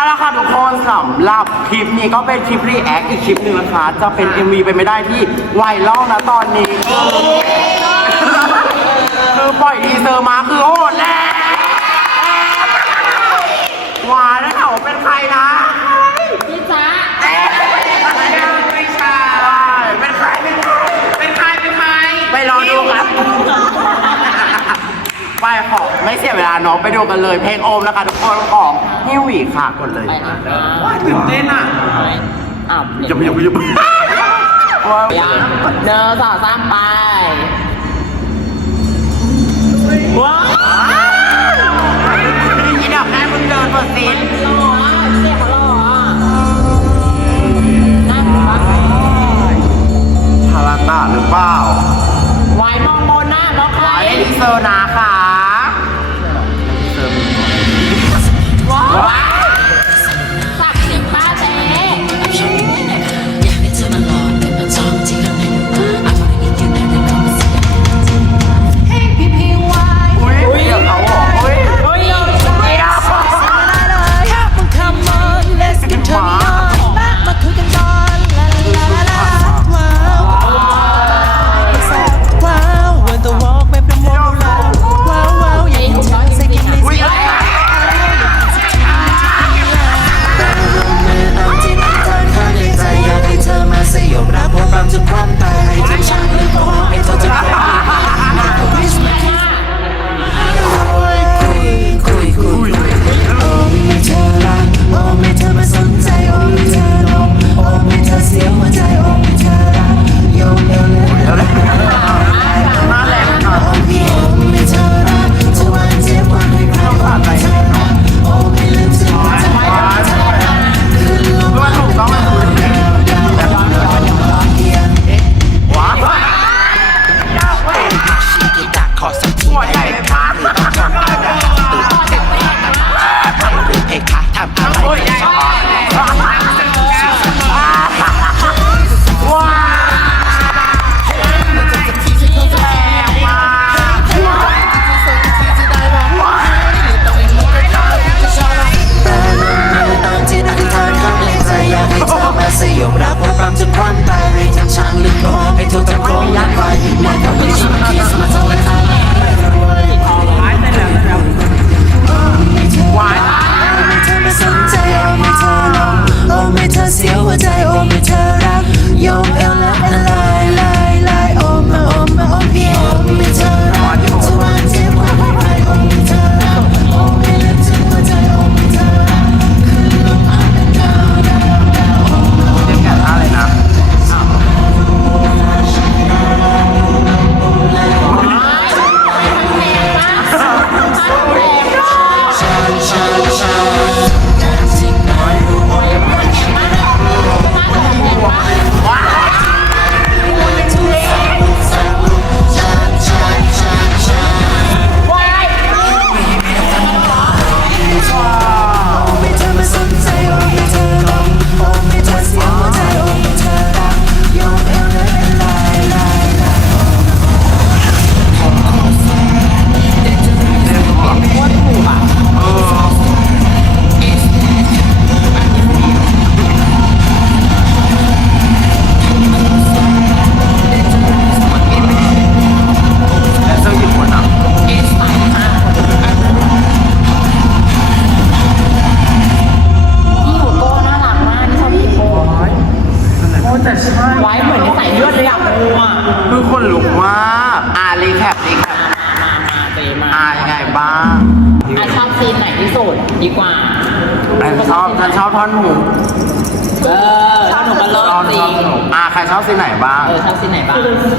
เอาละค่ะทุกคนสำหรับคลิปนี้ก็เป็นคลิปรีแอคอีกคลิปหนึ่งนะคะจะเป็น MV ไปไม่ได้ที่ไวรัลนะตอนนี้คือปล่อยทีเซอร์มาคือโหดแล้วหวานนะเขาเป็นใครนะ พี่จ๊ะ เอ๊ะไม่ใช่เป็นใครเป็นใคร เป็นใครเป็นใคร ไปรอดูครับ ไปขอ ไม่เสียเวลาน้องไปดูกันเลย เพลงโอมนะคะทุกคนของฮิวหวีค่ะกดเลยไปหาว่าตื่นเต้นอะอ้าวอย่าไปอย่าไปอย่าไปยังเดินต่อสามไปว้าวอีดอกได้มึงเดินเปิดซีนหล่ออะเสียงหล่ออะนั่งพักทาราตาหรือเปล่าไว้มองบนหน้ามองใครไอ้ทีเซอร์นะค่ะ ไว้เหมือนนิสัยเลือดเลยอะกูอะคือคนลุกมากอ่ารีแคปรีแคปมามาเจมาอ่ายังไงบ้างอะชอบซีนไหนที่สุดดีกว่าฉันชอบฉันชอบท่อนหูเออถ้าหนูก็เลิศชอบจริชอบงหนูอ่าใครชอบซีนไหนบ้างเออชอบซีนไหนบ้าง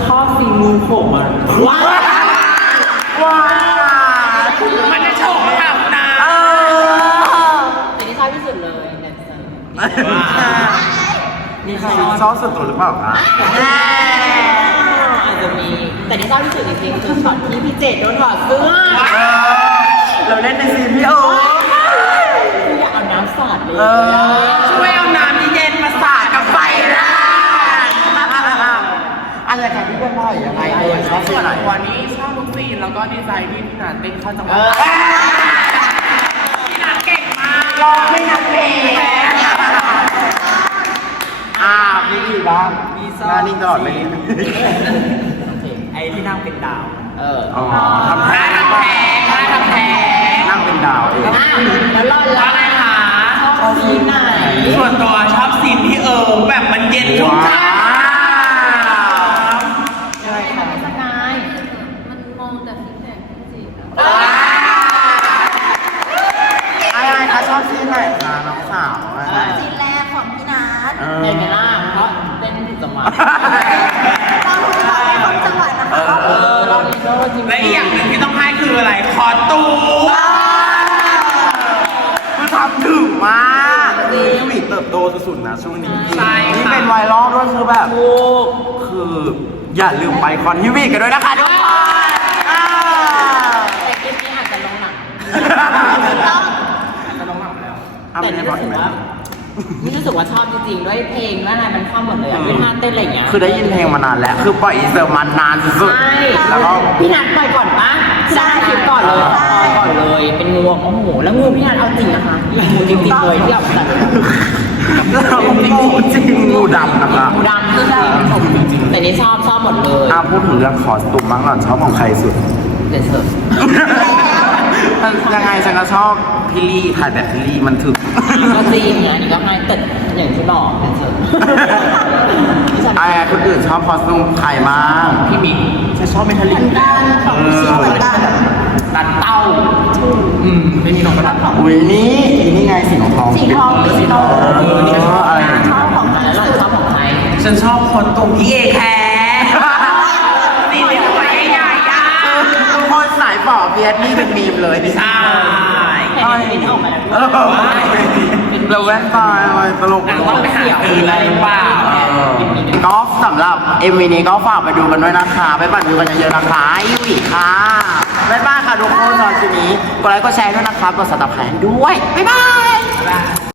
ชอบสีมือผมอะว้าวว้ามันจะโฉมแบบนะเออแต่ที่ชอบที่สุดเลยแดนเซอร์ มีใครชอบสุดตัวหรือเปล่าคะอาจจะมีแต่ที่ชอบที่สุดจริงๆคือช็อตที่พี่เจดโดนถอดเสื้อเออเราเล่นในซีนพี่โอ๊คคืออยากเอาน้ำสาดเลยเออช่วยเอาน้ำเย็นๆมาสาดกับไฟนะอะไรแค่พี่เป็นพ่อยยังไงเออชอบซีส่วนนไหนตัวนี้ชอบทุกซีนแล้วก็ดีใจที่พี่หนานเต้นเข้าจังหวะพี่หนานเก่งมาก ร้องไม่นับเพลงอ่าพี่ดีบ้าง หน้านิ่งตลอดเลย ไอ้ที่นั่งเป็นดาว เอออ๋อทำแท้งแพงค่าทำแพงนั่งเป็นดาวเองอ้าวแล้วรอดแล้ว่าวไงคะชอบซีนไหน ส่วนตัวชอบซีนที่เออแบบมันเย็นชุ่มว้า นะช่วงนี้ใช่นี่ค่ะเป็นไวรัลด้วยคือแบบคืออย่าลืมไปคอนฮิวีกันด้วยนะคะทุกคนอ่าแต่คลิปนี้อาจจะลงหนังเอาแต่ไปนี่ให้รู้ก่อนสึกไหม ว่านี่รู้สึกว่าชอบจริงๆ ด้วยเพลงว่าอะไรมันเข้าหมดเลยอะด้วยท่าเต้นอะไรอย่างเงี้ยคือได้ยินเพลงมานานแล้ว คือปล่อยอีเซอร์มานานสุดใช่ๆแล้วก็ พี่นัทปล่อยก่อนปะใช่คลิปก่อนเลยปล่อยก่อน เลย เป็นงูโอ้โหแล้วงูพี่นัทเอาจริงนะคะงูจริงๆเลยที่แบบแต่งูจริงงูดำนะคะงูดำก็ได้แต่นี่ชอบชอบหมดเลยอะพูดถึงเรื่องคอสตูมบ้างหล่อนชอบของใครสุดเดี๋ยวเถอะยังไงฉันก็ชอบพี่ลี่ถ่ายแบบพี่ลี่มันถึกก็จริงเนี่ยนี่ก็ให้แต่อย่างที่บอกเดี๋ยวเถอะฉันไอ้คนอื่นชอบคอสตูมใครบ้างพี่มิกฉันชอบเมทัลลิกของพี่ชีเหมือนกันตัดเต้า อืมไม่มีน้องประดับอุ้ยนี่นี่ไงสีทองทองสีทองสีทองเออนี่ชอบอะไรอย่างชเงี้อยบของแล้วเราชอบของใครฉันชอบคอตูมที่เอแคร์ซีนที่หัวใหญ่ๆอะทุกคนสายป่อเบียดนี่เป็นมีมเลยใช่แต่นี่เป็นออกมาแล้วเออแล้วแว่นตาอะไรตลกนางต้องไปหาซื้ออะไรหรือเปล่าเออก็สำหรับ MV นี้ก็ฝากไปดูกันด้วยนะคะ ไปปั่นดูกันเยอะๆนะคะยูอีกค่ะ บ๊ายบายค่ะทุกคนตอนทีนี้กดไลค์กดแชร์ด้วยนะครับกดสตับแผนด้วย บ๊ายบาย